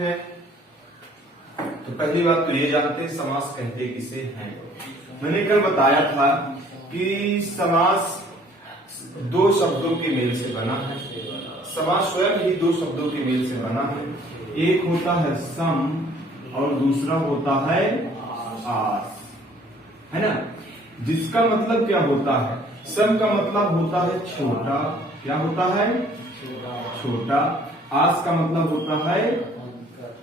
है। तो पहली बात तो ये जानते हैं समास कहते किसे हैं। मैंने कल बताया था कि समास दो शब्दों के मेल से बना है। समास स्वयं ही दो शब्दों के मेल से बना है। एक होता है सम और दूसरा होता है आस, है ना। जिसका मतलब क्या होता है, सम का मतलब होता है छोटा, क्या होता है छोटा। आस का मतलब होता है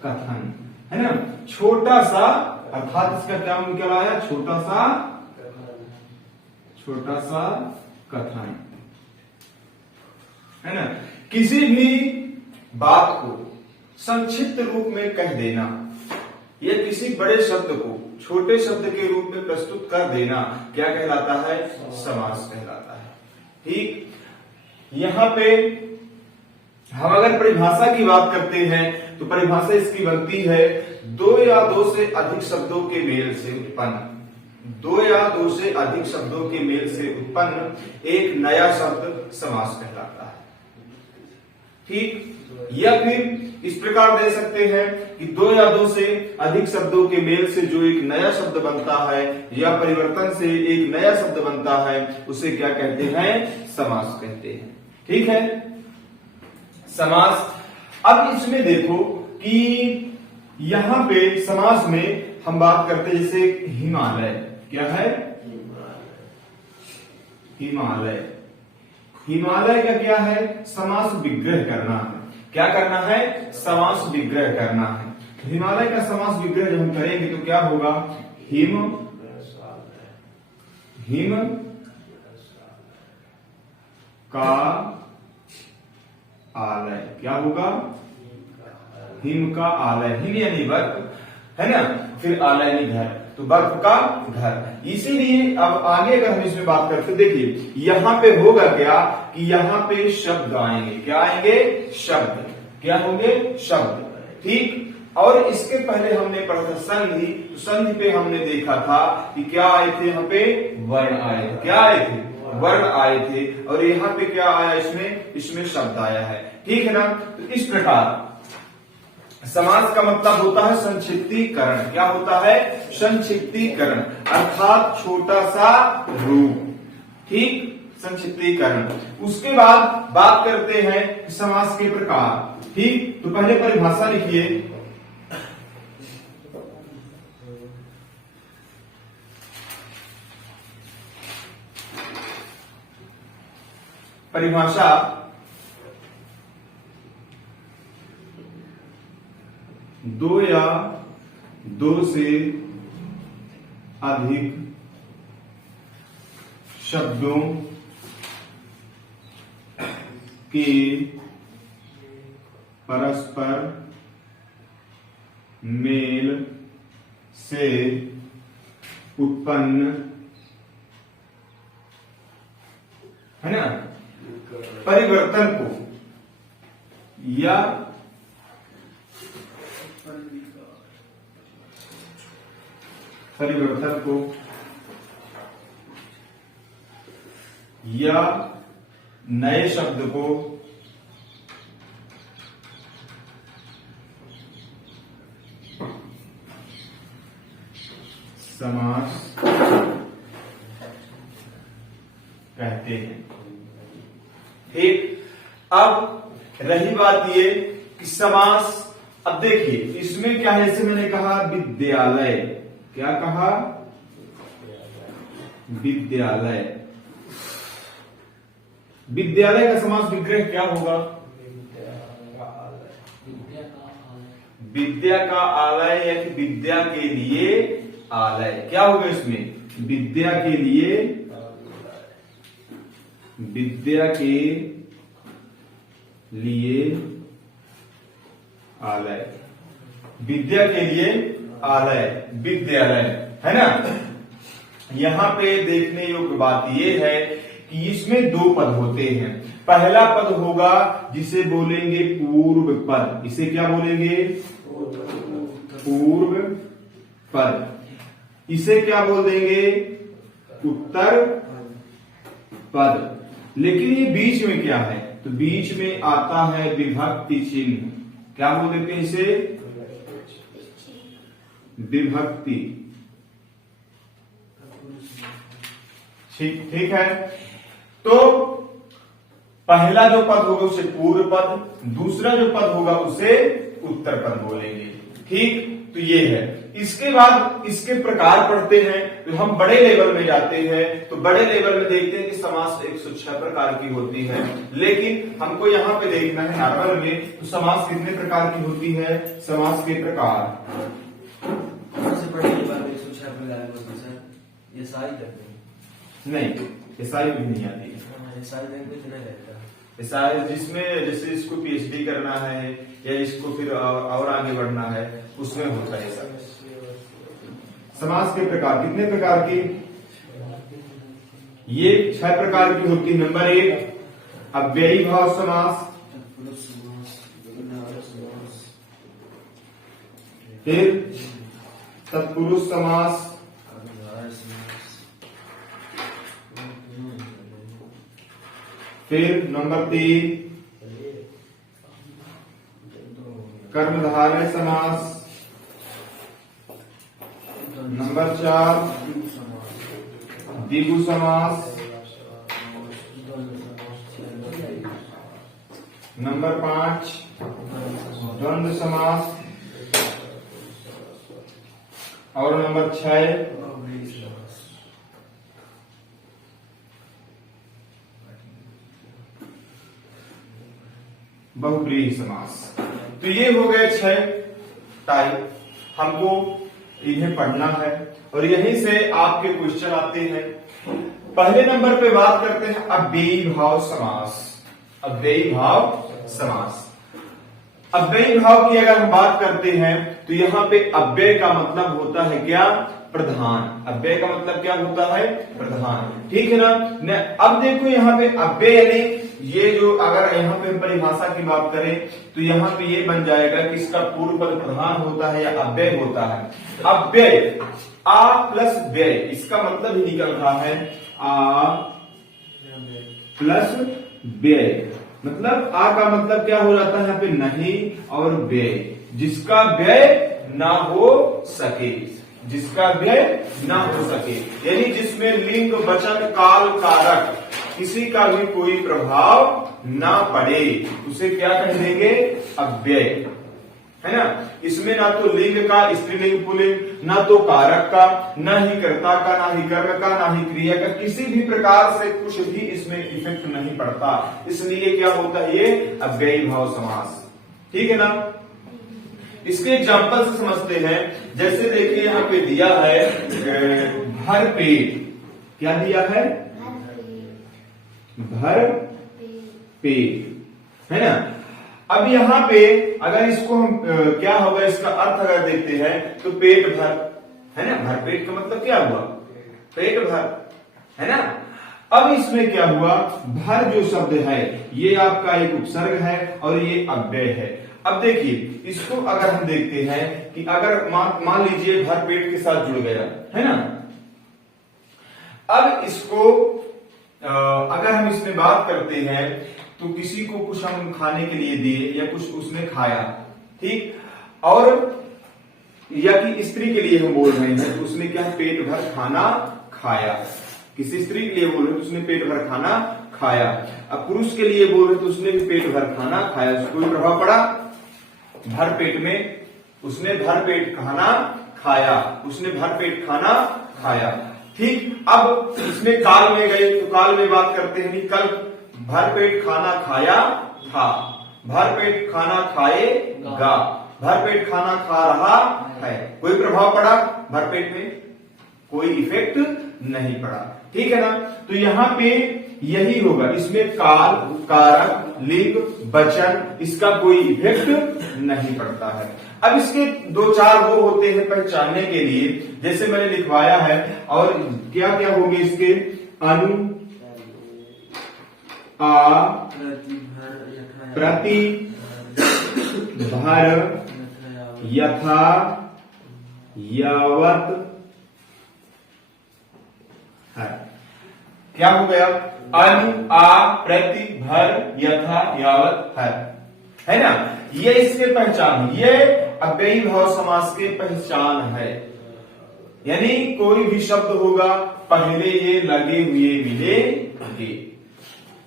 कथन, है ना। छोटा सा अर्थात इसका क्या निकल आया, छोटा सा कथन, है ना। किसी भी बात को संक्षिप्त रूप में कह देना या किसी बड़े शब्द को छोटे शब्द के रूप में प्रस्तुत कर देना क्या कहलाता है, समास कहलाता है। ठीक, यहां पे हम अगर परिभाषा की बात करते हैं तो परिभाषा इसकी बनती है दो या दो से अधिक शब्दों के मेल से उत्पन्न, दो या दो से अधिक शब्दों के मेल से उत्पन्न एक नया शब्द समास कहलाता है। ठीक, या फिर इस प्रकार दे सकते हैं कि दो या दो से अधिक शब्दों के मेल से जो एक नया शब्द बनता है या परिवर्तन से एक नया शब्द बनता है उसे क्या कहते हैं, समास कहते हैं। ठीक है, समास। अब इसमें देखो कि यहां पे समास में हम बात करते हैं जैसे हिमालय, क्या है हिमालय। हिमालय का क्या है, समास विग्रह करना है। क्या करना है, समास विग्रह करना है। हिमालय का समास विग्रह जब हम करेंगे तो क्या होगा, हिम का आलय, क्या होगा, हिम का आलय। हिम यानी बर्फ, है ना, फिर आलय यानी घर, तो बर्फ का घर। इसीलिए अब आगे अगर हम इसमें बात करते, देखिए यहां पे होगा क्या कि यहां पे शब्द आएंगे, क्या आएंगे, शब्द, क्या होंगे, शब्द। ठीक, और इसके पहले हमने पढ़ा था संधि, तो संधि पे हमने देखा था कि क्या आए थे, यहाँ पे वर्ण आए थे, क्या आए थे, वर्ण आए थे, और यहाँ पे क्या आया, इसमें शब्द आया है। ठीक है ना। तो इस प्रकार समास का मतलब होता है संक्षिप्तीकरण, क्या होता है, संक्षिप्तीकरण, अर्थात छोटा सा रूप। ठीक, संक्षिप्तीकरण। उसके बाद बात करते हैं समास के प्रकार। ठीक, तो पहले परिभाषा लिखिए। परिभाषा दो या दो से अधिक शब्दों के परस्पर मेल से उत्पन्न, है ना, परिवर्तन को या नए शब्द को समास कहते हैं। ठीक, अब रही बात ये कि समास, अब देखिए इसमें क्या है, जैसे मैंने कहा विद्यालय, क्या कहा, विद्यालय। विद्यालय का समास विग्रह क्या होगा, विद्या का आलय या कि विद्या के लिए आलय, क्या होगा इसमें, विद्या के लिए, विद्या के लिए आलय, विद्या के लिए आलय, विद्यालय, है ना। यहां पे देखने योग्य बात यह है कि इसमें दो पद होते हैं। पहला पद होगा जिसे बोलेंगे पूर्व पद, इसे क्या बोलेंगे, पूर्व पद। इसे क्या बोल देंगे, उत्तर पद। लेकिन ये बीच में क्या है, तो बीच में आता है विभक्ति चिन्ह, क्या बोल देते हैं इसे, विभक्ति। ठीक है। तो पहला जो पद होगा उसे पूर्व पद, दूसरा जो पद होगा उसे उत्तर पद बोलेंगे। ठीक, तो ये है। इसके बाद इसके प्रकार पढ़ते हैं, तो हम बड़े लेवल में जाते हैं, तो बड़े लेवल में देखते हैं कि समास 106 प्रकार की होती है, लेकिन हमको यहाँ पे देखना है नॉर्मल में, तो समास कितने प्रकार की होती है। समास के प्रकार सबसे बड़ी बात 106 प्रकार की होती है, ये सारी करते हैं नहीं, ईसाई भी नहीं आती है। सारी लैंग्वेज नहीं रहता ईसाई जिसमें जैसे इसको पीएचडी करना है या इसको फिर और आगे बढ़ना है, उसमें होता है सब। समास के प्रकार कितने प्रकार की, ये 6 प्रकार की होती है। नंबर 1 अव्ययी भाव समास, फिर तत्पुरुष समास, फिर नंबर 3 कर्मधारय समास, नंबर 4 द्विगु समास, नंबर 5 द्वंद्व समास, और नंबर 6 बहुब्रीहि समास। तो ये हो गए 6 टाइप, हमको इन्हें पढ़ना है और यहीं से आपके क्वेश्चन आते हैं। पहले नंबर पे बात करते हैं अव्ययी भाव समास। अव्ययी भाव समास, अव्ययी भाव की अगर हम बात करते हैं तो यहाँ पे अव्यय का मतलब होता है क्या, प्रधान। अव्यय का मतलब क्या होता है, प्रधान। ठीक है ना। अब देखो यहाँ पे अव्यय यानी ये जो, अगर यहाँ पे परिभाषा की बात करें तो यहाँ पे ये बन जाएगा कि इसका पूर्व पद प्रधान होता है या अव्यय होता है। अव्यय आ प्लस व्यय, इसका मतलब ही निकल रहा है आ प्लस व्यय। मतलब आ का मतलब क्या हो जाता है यहाँ पे नहीं, और व्यय जिसका व्यय ना हो सके, जिसका व्यय ना हो सके, यानी जिसमें लिंग वचन काल कारक किसी का भी कोई प्रभाव ना पड़े, उसे क्या कह देंगे, अव्यय, है ना। इसमें ना तो लिंग का, स्त्रीलिंग पुल्लिंग, ना तो कारक का, ना ही कर्ता का, ना ही कर्म का, ना ही क्रिया का, किसी भी प्रकार से कुछ भी इसमें इफेक्ट नहीं पड़ता, इसलिए क्या होता है ये अव्ययी भाव समास। ठीक है ना। इसके एग्जाम्पल से समझते हैं। जैसे देखिए यहाँ पे दिया है भर पेट, क्या दिया है, भर पेट, है ना। अब यहाँ पे अगर इसको हम क्या होगा, इसका अर्थ अगर देखते हैं तो पेट भर, है ना। भर पेट का मतलब क्या हुआ, पेट भर, है ना। अब इसमें क्या हुआ, भर जो शब्द है ये आपका एक उपसर्ग है और ये अव्यय है। अब देखिए इसको अगर हम देखते हैं कि अगर मान लीजिए भर पेट के साथ जुड़ गया, है ना। अब इसको अगर हम इसमें बात करते हैं तो किसी को कुछ हम खाने के लिए दिए या कुछ उसने खाया, ठीक, और या कि स्त्री के लिए हम बोल रहे हैं तो उसने क्या पेट भर खाना खाया, किसी स्त्री के लिए बोल रहे हैं तो उसने पेट भर खाना खाया। अब पुरुष के लिए बोल रहे तो उसने भी पेट भर खाना खाया, उसको कोई प्रभाव पड़ा, भर पेट में उसने भर पेट खाना खाया, उसने भर पेट खाना खाया। ठीक, अब इसमें काल में गए तो काल में बात करते हैं कि कल भर पेट खाना खाया था, भर पेट खाना खाएगा, भर पेट खाना खा रहा है, कोई प्रभाव पड़ा भर पेट में, कोई इफेक्ट नहीं पड़ा। ठीक है ना। तो यहाँ पे यही होगा, इसमें काल, कारक, लिंग, वचन, इसका कोई इफेक्ट नहीं पड़ता है। अब इसके 2-4 वो होते हैं पहचानने के लिए, जैसे मैंने लिखवाया है, और क्या क्या होंगे इसके, अनु, आ, प्रति, भर, यथा, यावत है। क्या हो गया, अनु, आ, प्रति, भर, यथा, यावत है ना। ये इसके पहचान, ये अव्ययी भाव समास की पहचान है। यानी कोई भी शब्द होगा पहले ये लगे हुए मिलेंगे।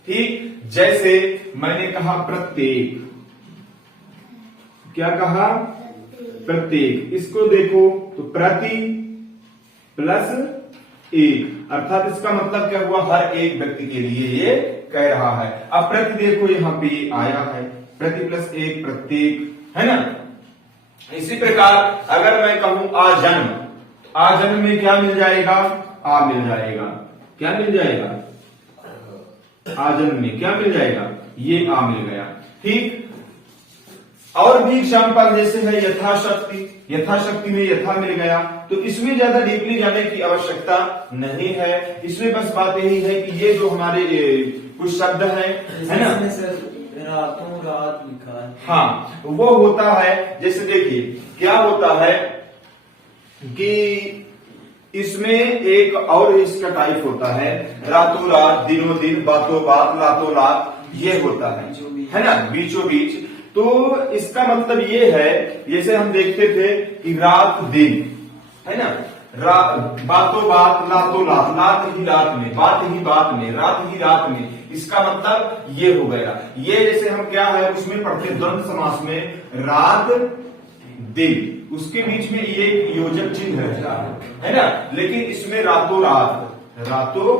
ठीक, जैसे मैंने कहा प्रत्येक, क्या कहा? प्रत्येक। इसको देखो तो प्रति प्लस एक, अर्थात इसका मतलब क्या हुआ? हर एक व्यक्ति के लिए ये कह रहा है। अब प्रति देखो यहाँ पे आया है, प्रति प्लस एक प्रत्येक, है ना। इसी प्रकार अगर मैं कहूं आजन्म, आजन्म में क्या मिल जाएगा? आ मिल जाएगा। क्या मिल जाएगा? आजन्म में क्या मिल जाएगा? ये आ मिल गया। ठीक, और भी एग्जाम्पल जैसे है यथाशक्ति, यथाशक्ति में यथा मिल गया। तो इसमें ज्यादा डीपली जाने की आवश्यकता नहीं है। इसमें बस बात यही है कि ये जो हमारे कुछ शब्द है ना, रातों रात लिखा है। हाँ, वो होता है, जैसे देखिए क्या होता है कि इसमें एक और इसका टाइप होता है रातों रात, दिनों दिन, बातों बात, लातों लात, ये होता है ना, बीचों बीच। तो इसका मतलब ये है, जैसे हम देखते थे कि रात दिन, है ना, बातों बात, लातों लात, लात ही लात में, बात ही बात में, रात ही रात में, इसका मतलब ये हो गया। ये जैसे हम क्या है उसमें पढ़ते द्वंद्व समास में रात दिन, उसके बीच में ये योजक चिन्ह है ना, लेकिन इसमें रातों रात, रातों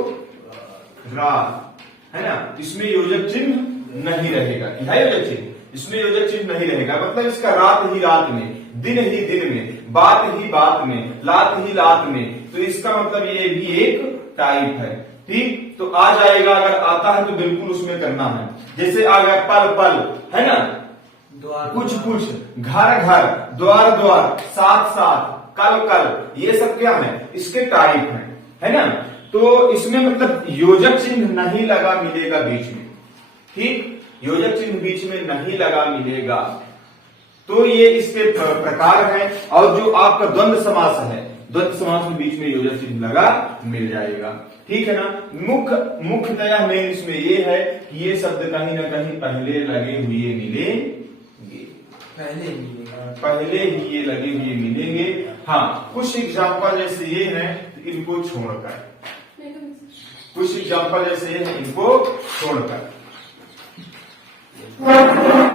रात, है ना, इसमें योजक चिन्ह नहीं रहेगा। क्या है योजक चिन्ह? इसमें योजक चिन्ह नहीं रहेगा। मतलब इसका रात ही रात में, दिन ही दिन में, बात ही बात में, लात ही लात में, तो इसका मतलब ये भी एक टाइप है। ठीक, तो आ जाएगा, अगर आता है तो बिल्कुल उसमें करना है। जैसे आ गया पल पल, है ना, कुछ कुछ, घर घर, द्वार द्वार, साथ साथ, कल कल, ये सब क्या है? इसके टाइप है ना। तो इसमें मतलब योजक चिन्ह नहीं लगा मिलेगा बीच में। ठीक, योजक चिन्ह बीच में नहीं लगा मिलेगा। तो ये इसके प्रकार है। और जो आपका द्वंद्व समास है, द्वंद्व समास में बीच में योजक चिन्ह लगा मिल जाएगा। ठीक है ना। मुख्यतया मेन इसमें ये है कि ये शब्द कहीं ना कहीं पहले लगे हुए मिलेंगे, पहले ही ये लगे हुए मिलेंगे। हाँ, कुछ एग्जाम्पल जैसे ये है, इनको छोड़कर, कुछ एग्जाम्पल जैसे ये है, इनको छोड़कर